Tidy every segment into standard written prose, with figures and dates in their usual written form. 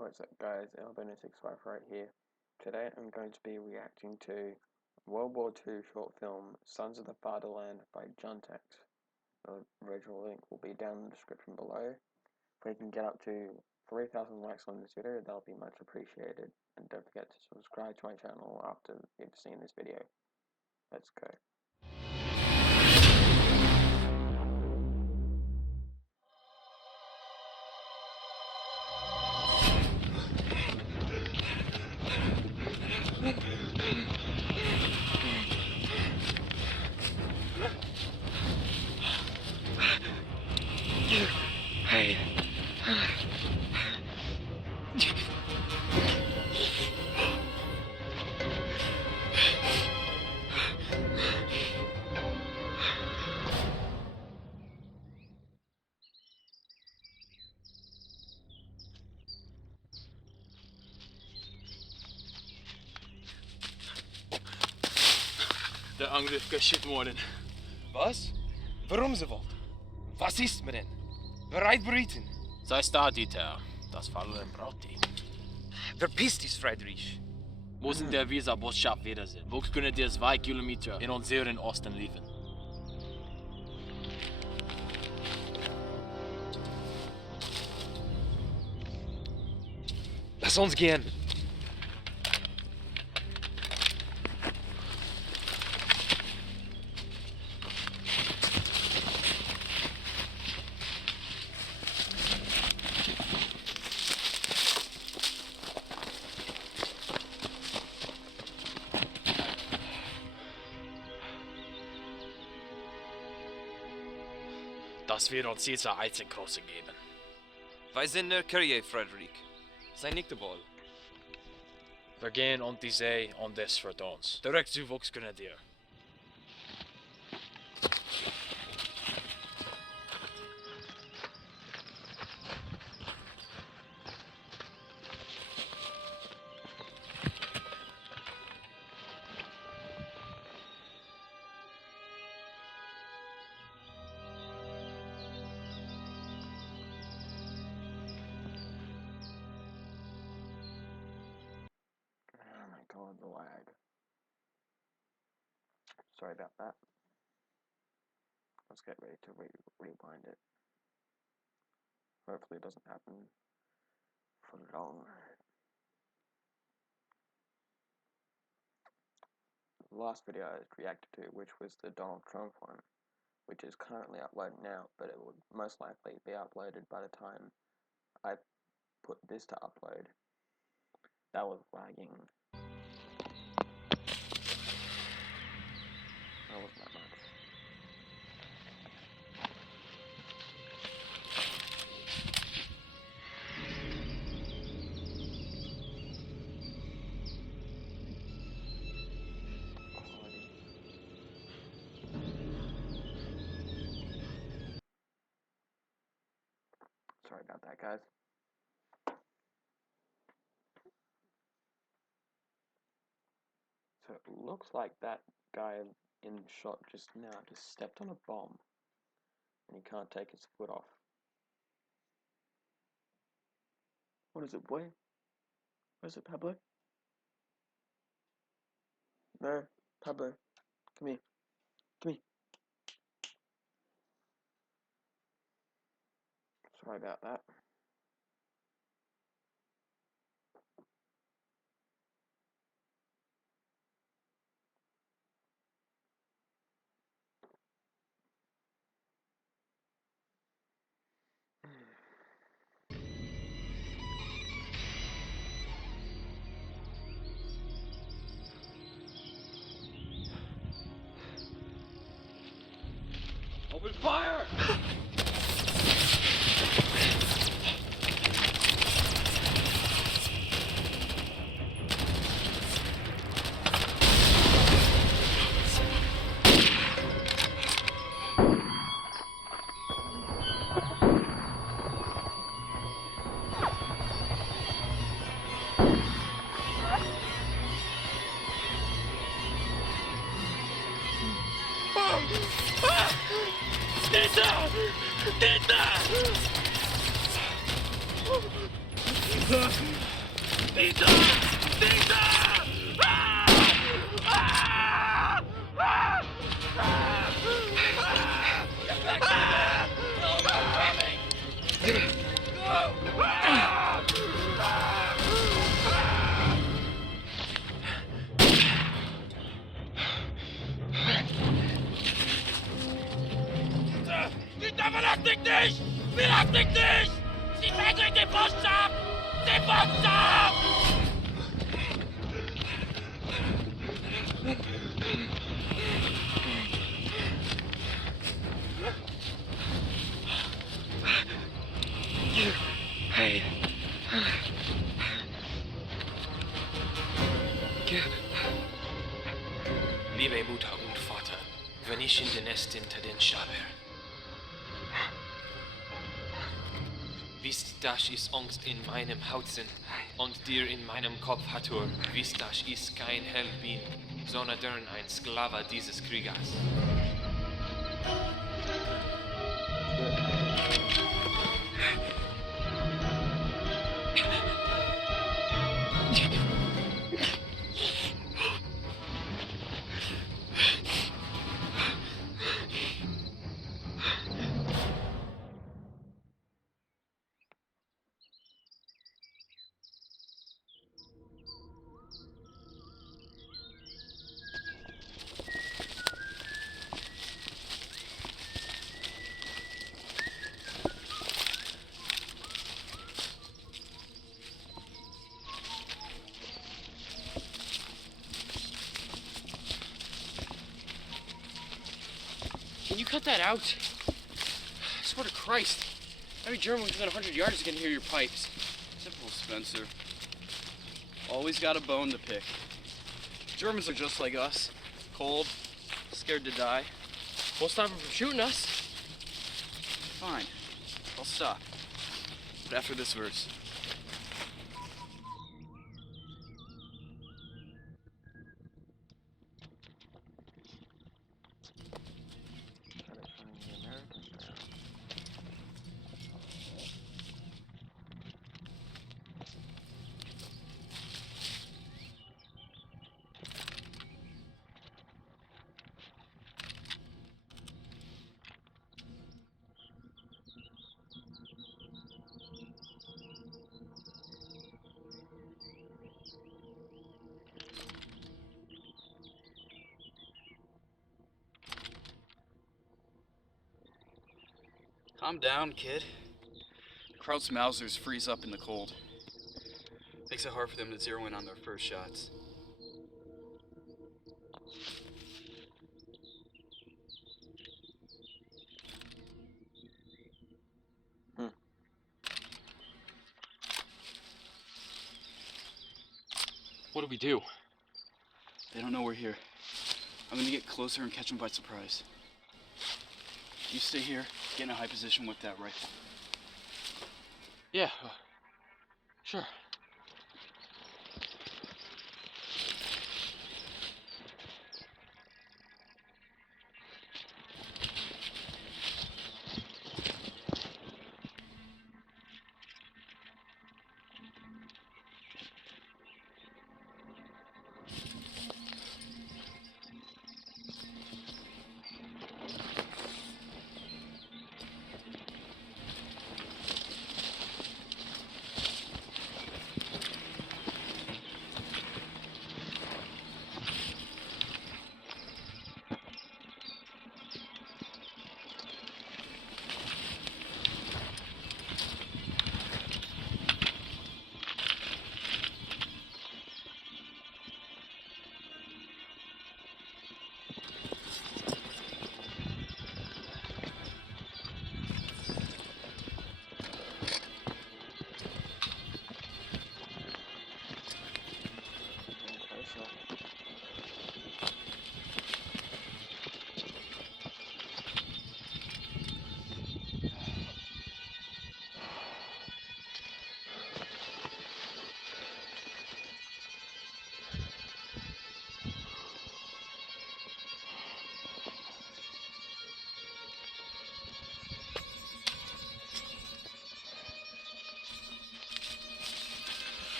What's up guys, WW2 right here. Today I'm going to be reacting to World War II short film Sons of the Fatherland by Juntex. The original link will be down in the description below. If we can get up to 3,000 likes on this video, that'll be much appreciated. And don't forget to subscribe to my channel after you've seen this video. Let's go. Hey. Der Angriff geschieht morgen. Was? Warum so wollt? Was ist mit denn? Bereit berieten? Sei da, Dieter. Das Fatherland braucht dich. Verpiss dich, Friedrich. Müssen der Visa-Botschaft wieder sein. Wo können dir 2 Kilometer in unseren Osten liefern? Lass uns gehen. Das wird uns jetzt eine Eizenkrosse geben. Wij zijn naar Carrier, Frederik. Zijn niet de bal. Wir gehen und die See und das wird uns. Direkt zu Volksgrenadier. Oh my god, the lag. Sorry about that. Let's get ready to rewind it. Hopefully it doesn't happen for long. The last video I reacted to, which was the Donald Trump one, which is currently uploaded now, but it will most likely be uploaded by the time I put this to upload. That was lagging. That wasn't that much. Sorry about that, guys. So it looks like that guy in the shot just now just stepped on a bomb and he can't take his foot off. What is it, boy? What is it, Pablo? No, Pablo, come here. Come here. Sorry about that. Open fire! Belastigt dich! Belastigt dich! Sie verdreht den Buchstaben! Den Buchstaben! Hey. Liebe Mutter und Vater, wenn ich in den Nest hinter den Schaber. Wisst, dass ich Angst in meinem Herzen und dir in meinem Kopf hatte. Wisst, dass ich kein Held bin, sondern ein Sklave dieses Kriegers. Can you cut that out? I swear to Christ, every German within 100 yards is gonna hear your pipes. Typical Spencer. Always got a bone to pick. Germans are just like us. Cold, scared to die. Won't stop them from shooting us. Fine, I'll stop. But after this verse. Calm down, kid. Kraut's Mausers freeze up in the cold. Makes it hard for them to zero in on their first shots. What do we do? They don't know we're here. I'm gonna get closer and catch them by surprise. You stay here, get in a high position with that rifle. Yeah, sure.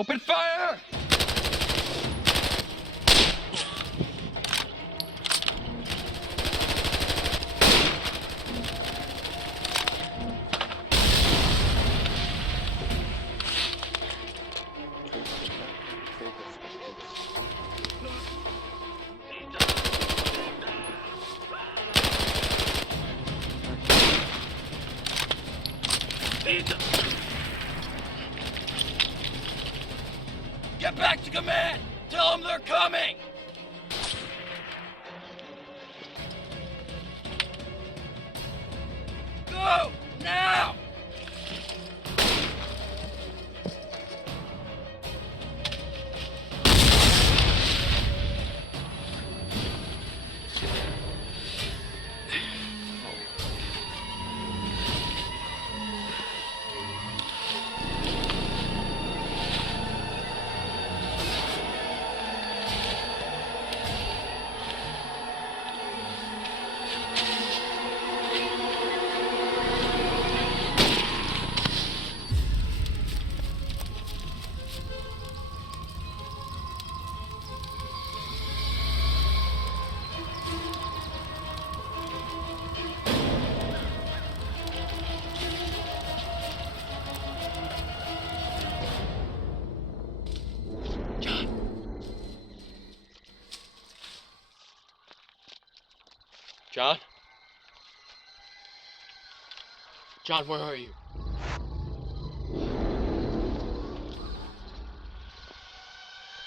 Open fire! Get back to command! Tell them they're coming! Go! Now! John? John, where are you?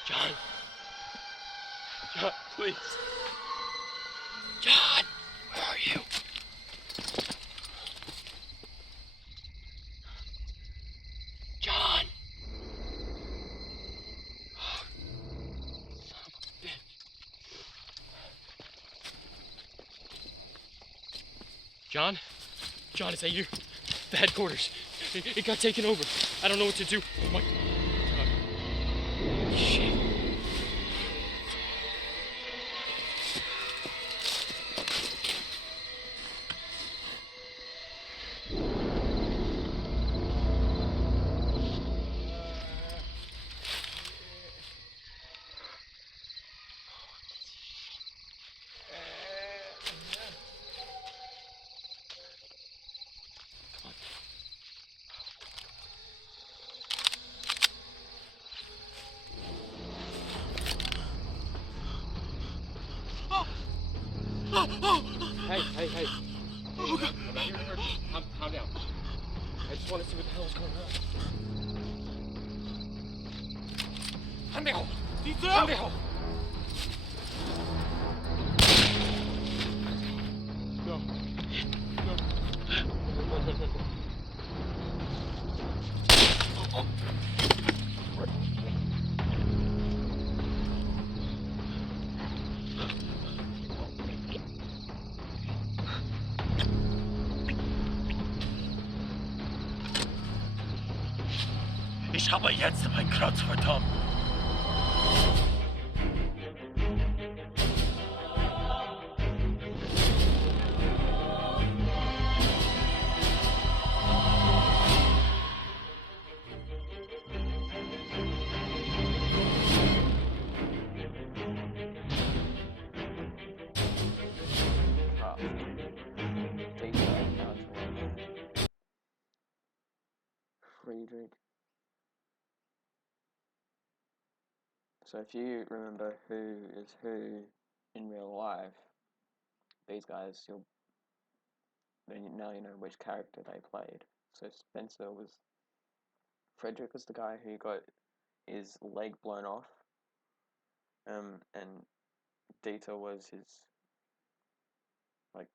John? John, please. John, where are you? John! Son of a bitch. John? John, is that you? The headquarters. It got taken over. I don't know what to do. My God. Shit. Hey. I'm not here to hurt you. Calm down. I just want to see what the hell is going on. Pendejo! Pendejo! No. Ich habe jetzt mein Kreuz verdammt. Friedrich. So if you remember who is who in real life, these guys, now you know which character they played. So Spencer was, Frederick was the guy who got his leg blown off, and Dieter was his like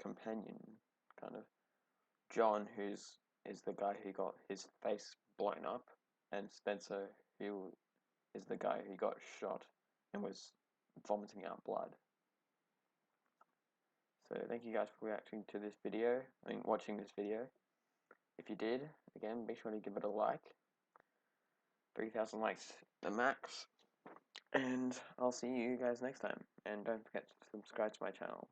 companion, kind of. John, is the guy who got his face blown up, and Spencer, who is the guy who got shot and was vomiting out blood. So thank you guys for reacting to this video, watching this video. If you did, again, be sure to give it a like. 3,000 likes the max. And I'll see you guys next time. And don't forget to subscribe to my channel.